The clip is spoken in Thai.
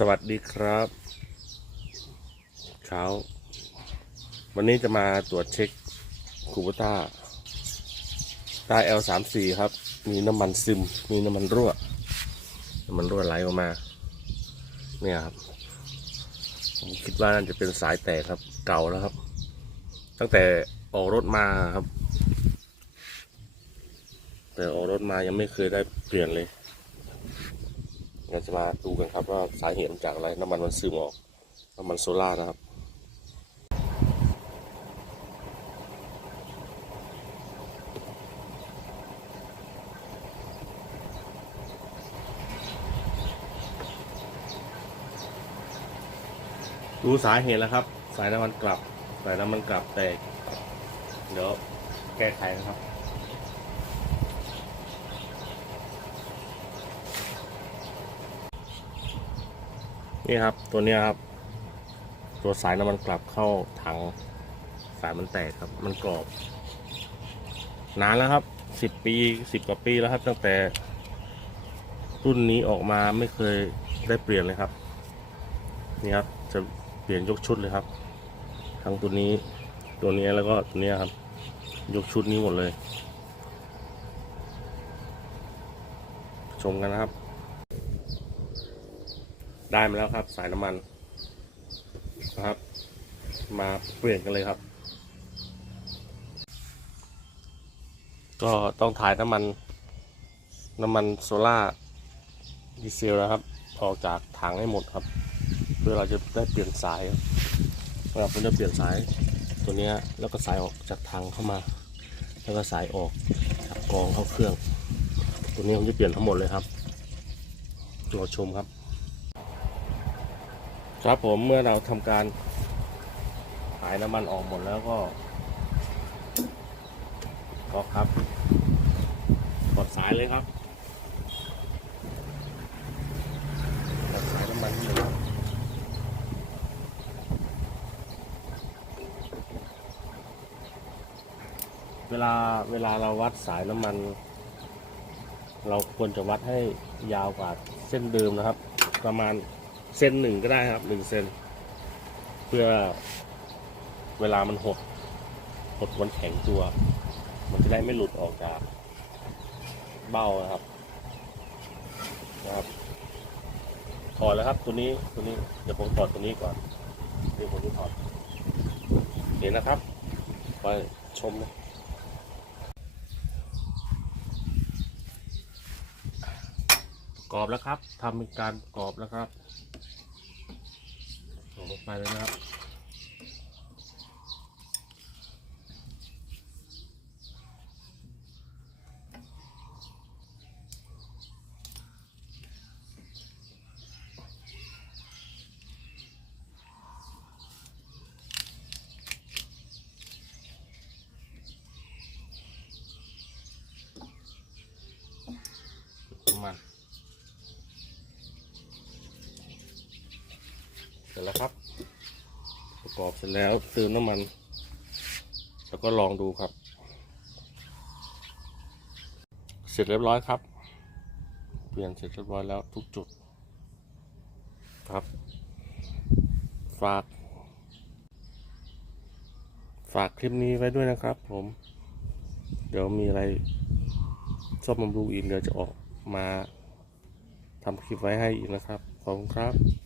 สวัสดีครับเช้าวันนี้จะมาตรวจเช็คคูปต้าใต้ L 3 4 ครับ มีน้ำมันซึม มีน้ำมันรั่ว น้ำมันรั่วไหลออกมา เนี่ยครับ ผมคิดว่าน่าจะเป็นสายแตกครับ เก่าแล้วครับ ตั้งแต่ออกรถมาครับ แต่ออกรถมายังไม่เคยได้เปลี่ยนเลย เราจะมาดูกันครับว่าสาเหตุมาจากอะไรน้ำมันมันซึมออกน้ำมันโซล่านะครับดูสาเหตุแล้วครับ สายน้ำมันกลับ สายน้ำมันกลับแตก เดี๋ยวแก้ไขนะครับ นี่ครับ ตัวเนี้ยครับ ตัวสายน้ำมันกลับเข้าถังสายมันแตกครับ มันกรอบ นานแล้วครับสิบปีสิบกว่าปีแล้วครับ ตั้งแต่ รุ่นนี้ออกมาไม่เคยได้เปลี่ยนเลยครับ นี่ครับ จะเปลี่ยนยกชุดเลยครับ ทั้งตัวนี้ ตัวนี้แล้วก็ตัวนี้ครับ ยกชุดนี้หมดเลย ชมกันนะครับ ได้มาแล้วครับ สายน้ำมันนะครับ มาเปลี่ยนกันเลยครับ ก็ต้องถ่ายน้ำมัน น้ำมันโซล่าดีเซลนะครับ ออกจากถังให้หมดครับ เพื่อเราจะได้เปลี่ยนสายครับเราจะเปลี่ยนสายตัวนี้แล้วก็สายออกจากถังเข้ามา แล้วก็สายออกจากกองเข้าเครื่อง ตัวนี้ผมจะเปลี่ยนทั้งหมดเลยครับรอชมครับ ครับผมเมื่อเราทำการหายน้ำมันออกหมดแล้วก็ก็ครับกดสายเลยครับกดสายน้ำมันนี่เลยเวลาเวลาเราวัดสายน้ำมัน เราควรจะวัดให้ยาวกว่าเส้นเดิมนะครับ ประมาณ เซนหนึ่งก็ได้ครับหนึ่งเซนเพื่อเวลามันหด หดมันแข็งตัว มันจะได้ไม่หลุดออกจากเบ้านะครับนะครับถอดแล้วครับตัวนี้ตัวนี้เดี๋ยวผมถอดตัวนี้ก่อนเดี๋ยวผมจะถอดเห็นนะครับไปชมนะกรอบแล้วครับทำเป็นการกรอบแล้วครับ ไปเลยนะครับ น้ำมัน เสร็จแล้วครับ ประกอบเสร็จแล้วเติมน้ำมัน แล้วก็ลองดูครับ เสร็จเรียบร้อยครับ เปลี่ยนเสร็จเรียบร้อยแล้วทุกจุด ครับ ฝาก ฝากคลิปนี้ไว้ด้วยนะครับ ผม เดี๋ยวมีอะไรซ่อมบำรุงอีกเดี๋ยวจะออกมาทำคลิปไว้ให้อีกนะครับ ขอบคุณครับ